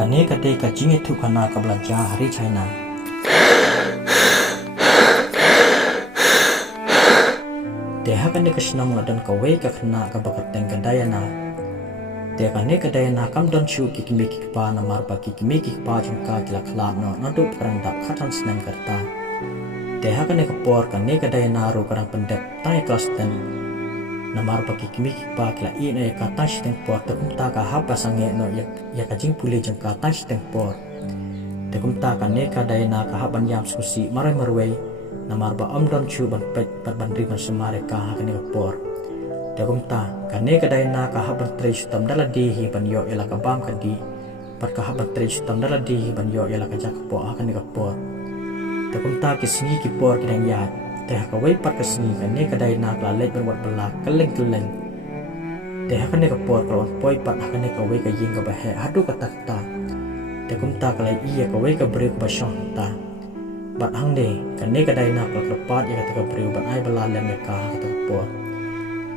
kane kate ka jinge thu kana ka belaja hari China deha kane ka snam ngadan ka wei ka khna ka bakat teng ka dayana te kane ka dayana kam don chu ki kimi ki pa na mar pa ki kimi ki pa chung ka kila khla no na tu prang da khatan snam karta deha kane ka por kane ka dayana ro karang pendet tai klasten namar pa kimi ki pa kila i na ka tash teng por te kumta ka hapa sange no ya ka jing puli jeng ka tash teng por te kumta ka ne ka dayana ka haban yam susi marai marwei namar ba don chu ban pet ban ri ban semare ka ha kane ka por te kumta ka ne ka dayana ka haban tre stam dala di hi ban yo ela ka bam ka di par ka haban tre stam dala di hi ban yo ela ka jak po ha kane ka por te kumta ki singi ki por ki dang ya te ka wei pat ka singi ka ne ka dayana ka le ban wat bala kaleng kaleng te ha kane ka por ka poi pat ha kane ka wei ka ying ka ba he hadu ka takta te kumta ka lai iya ka wei ka break ba shong ta bat hang de ka ne ka dayana ka pat ya ka break ban ai bala lem ka ha ka por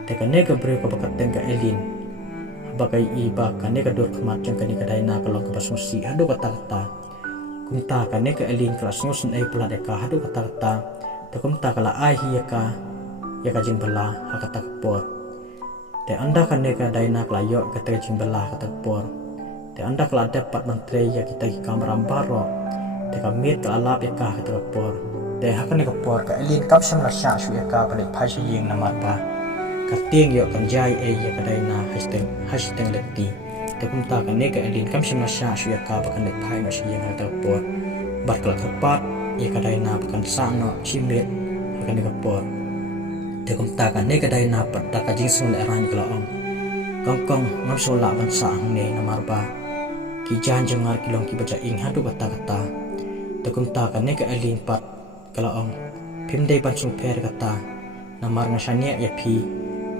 te ka ne ka break ka bakat teng ka elin bakai i ba ka ne ka dor khamat jang ka ne ka dayana ka long ka basusi hadu ka takta kumta ka ne ka elin ka sngusun ai pula de ka hadu ka takta te kumta ka la ai hi ya ka jing bala ha ka tak por te anda ka ne ka dayana ka yo ka te jing bala ka tak por te anda ka dapat mantre ya kita ki kamera baro te ka mit ka alap ya ka tak por te ha ka ne ka por ka elin kap sam la sha shu ya ka balik phai shi ying na mat ba ka tieng yo kan jai e ya ka dayana hashtag leti te kumta ka ne ka elin kam sam la sha shu ya ka ba kan le phai ma shi ying ha tak por bat ka pat ya ka dayana kan sa no chimit ha ka ne ka por te kumta ka ne ka dayana pat ta ka jing sung le ran ka laong kong ngam so la ban sa ang ne na marba ki jan jangar kilong ki baca ing hadu kata kata te kumta ka ne ka elin pat ka laong phim dei pan sung pher kata na mar na shania ya phi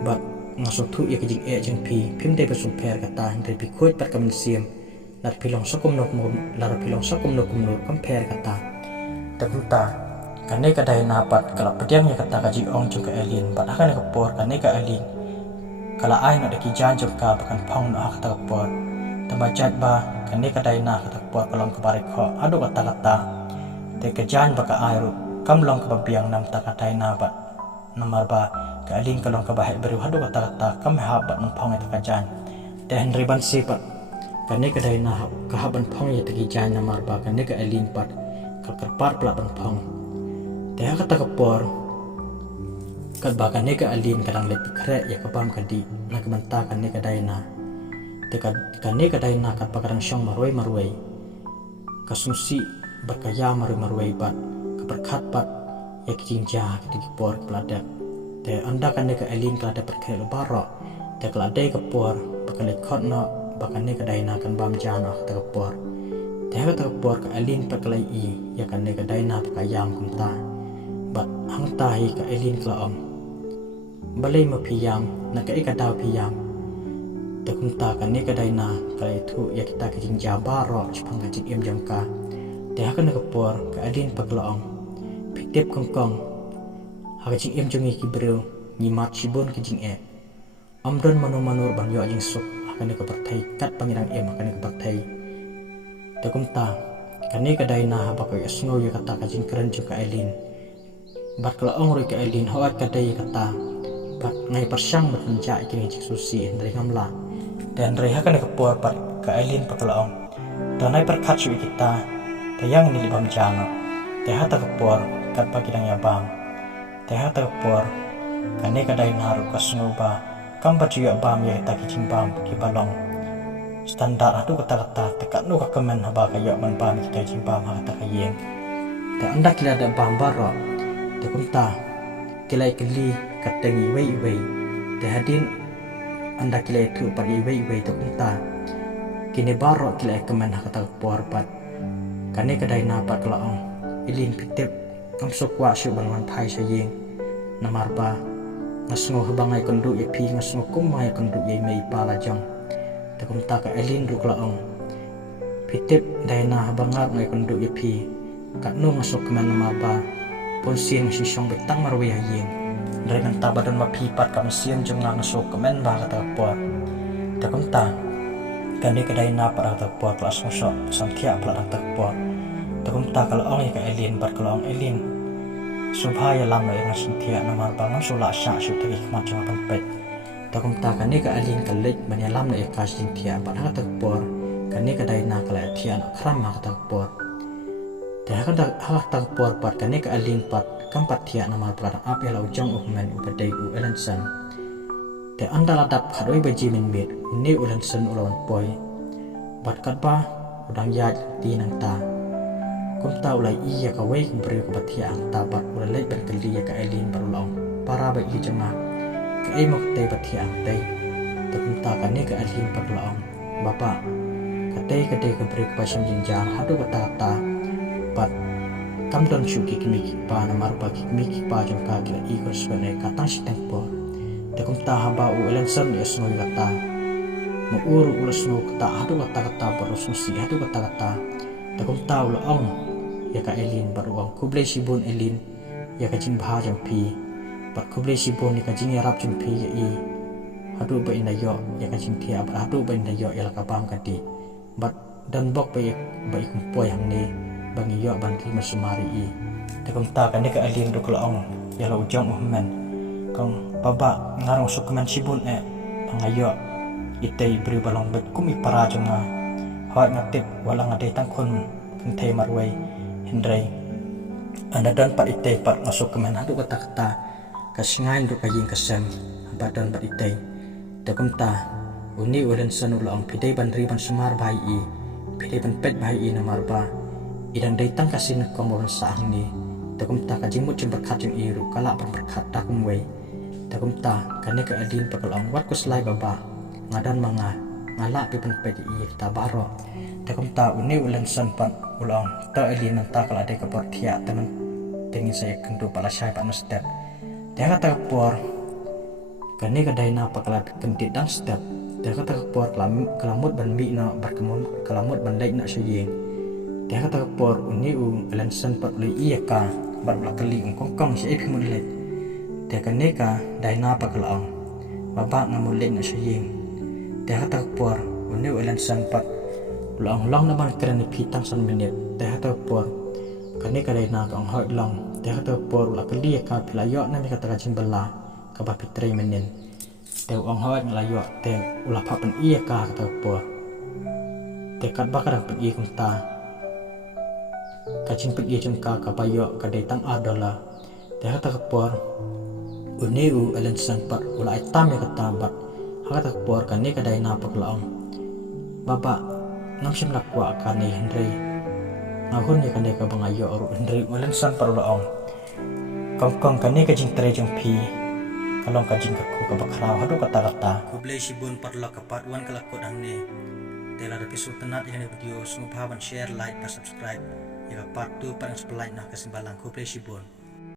bat ngasuk thu ya ka jing e jing phi phim dei pan sung pher kata ndre pi khoi pat kam siam lar pilong sakum nok mum lar pilong sakum nok kumno kam pher kata te kumta ka ne ka dayana pat kala pediang ya kata ka ji ong chung ka elin bat ha ka ne ka por ka ne ka elin kala ai na daki jan jok ka bakan phong no hak tak por tamba chat ba ka ne ka dayana ka tak por kalong ka bare kho adu ka ta te ka jan ba ka ai ru kam long ka biang nam ta ka dayana ba namar ba ka elin kalong ka ba he beru adu ka ta kam ha ba nam phong ta ka jan te henry ban si pat ka ne ka dayana ka ha ban phong ya taki jan namar ba ka ne ka elin pat ka par pla ban phong te ha ka tak por kat ba ka ne ka alin kadang le khre ya ka pam ka di na ka manta ka ne ka dayana te ka ne ka dayana kat pa kadang shong marwei ka sumsi ba ka ya marwei bat ka perkhat pat ya ki jinja ki di por pladak te anda ka ne ka alin ka da perkhe lo baro te ka dai ka por ba ka le khot no ba ka ne ka dayana kan bam jana ta ka por te ka ta por ka alin pa ka lai i ya ka ne ka dayana pa ka yam kum ta bat hang ta hi ka alin kla om balai ma phiyam na ka ikadaw phiyam te kumta ka ne ka dayana ka thu ya kita ka jing jaba ro chpang ka jing em jam ka te ha ka na ka por ka alin paklaong phitep kong ha ka jing em jong ki breu ni mat chibon ki jing e amdon manur ban yo jing suk ha ka ne ka parthai kat pangirang em ha ka ne ka parthai te kumta ka ne ka dayana ha ba ka sngo ya kata ka jing kran ju ka alin bat klaong ro ka alin hoat ka dai kata pat ngai persang bat menja ikini cik susi dari ngamla dan reha kan ke por pat ka elin pakalaong dan nai perkat su kita tayang ni libam jano teha ta ke por kat pakidang ya bam teha ta ke por kane ka dai naru ka snuba kam bat ya bam ya ta ki bam ki balong standar atu kata tekat nu ka kemen haba ka ya man bam kita bam ha ta ka yeng te anda kila ada bam baro te kumta kilai kili katengi wei te hadin anda kilai tu par wei to kunta kini baro kilai kemen hakata por pat kane kadai na pat klaong ilin pitep kam sokwa shu banwan thai sayeng namar ba ngasngo habangai kondu ye pi ngasngo kumai kondu ye mei pala jong te kunta ka elin ru klaong pitep daina habangar ngai kondu ye pi ka nu ngasok kemen namar ba pon siang si song betang marwe hayeng dari nanta badan mapipat kam siang jong ngasok kemen ba kata por te kunta Kani kadai na para tak puat kelas musok santia para tak puat. Takum ta kalau ong ka elin bar kalau ong elin. Subhaya lam na yang santia na marbangan sula sya su tagi kmat jang pan pet. Takum ta kani ka elin kalik bani lam na ka santia para tak puat. Kani kadai na kala tian kram ma tak puat. Teh kan tak puat pat kani ka elin pat kampat tia na mar para ap ya lau jang men upadai u elansan. Te andala dap khadoi baji min mit ni ulan sen ulon poi bat katba udang yaj ti nang ta kum ta ulai iya ka wei bre ko bathia ang ta bat ulai ber kali ya ka elin barulong para ba i jama ka ei mok te bathia ang te te kum ta ka ni ka elin barulong bapa ka te ka bre ko pasam jinjang hadu ka ta bat kam don shu ki mi pa na mar ba ki mi pa jong ka ki i ko svene ka tang siteng po Takum ta haba u elansan ya snoy kata Muuru ulas no kata hadu kata baros nusi hadu kata Takum ta ula ong ya ka elin baru ong kublai sibun elin ya ka jing baha jang pi Bat kublai sibun ya ka jing yarap jang pi ya i Hadu ba ina yo ya ka jing tia bat hadu ba ina yo ya la ka pam kati Bat dan bok ba kumpoy hang ni bangi yo ban ki masumari i Takum ta ka ni ka elin do kala ong ya la ujang men Kang baba ngarang sukuman sibun pangayo itay beri balong bet kumi para janga hawat ngatip wala ngaday tangkon kentay marway hindray anda dan pat itay pat masuk keman hadu kata kasingain do kaying kasem badan pat itay dakumta uni ulen sanulong piday bandri ban semar bayi i piday ban pet bayi i namarba idang daytang kasin komon saang ni dakumta kajimut jim berkat jim iru kala berkat takumway Takumta kani ka adin pakalong wat ko slay baba ngadan mga ngala pipan pedi i kita baro Takumta uni ulan san pan ulong ta adin ta kala de ka portia teman tingin saya kendo pala syai pak no step dia kata por kani ka daina pakala kendit dang step dia kata por kelamut ban mi no berkemun kelamut ban dai na sying dia kata por uni ulan san pat le iya ka bar la kali kongkong si epi mun le Dia kaneka dai na pakalaong baba ngamulit na sying dia kata por uni ulan san pat long na ban keren pitang san minit dia kata por kaneka dai na kang hot long dia kata por la kali ka pilayo na mi kata kajin bela ka ba pitre menin dia ong hot nglayo dia ula papen iya ka kata por dia kat bakar pen i kung ta kajin pergi jengka ka bayo ka dai tang adola dia kata por Uneu alen san pat ula itam ya katabat haka takpor kani kadai na paklaong baba namsim lakwa kani Henry ngahun ya kani ka bangayo oru Henry alen san pat ulaong kongkong kani ka jing tere jing pi kalong ka jing kaku ka bakraw hadu kata kublai sibun parla kapat wan kalakot hangni tela da episode tenat ini video semua share like dan subscribe ya part 2 parang sepelai nah kesimbalan kublai sibun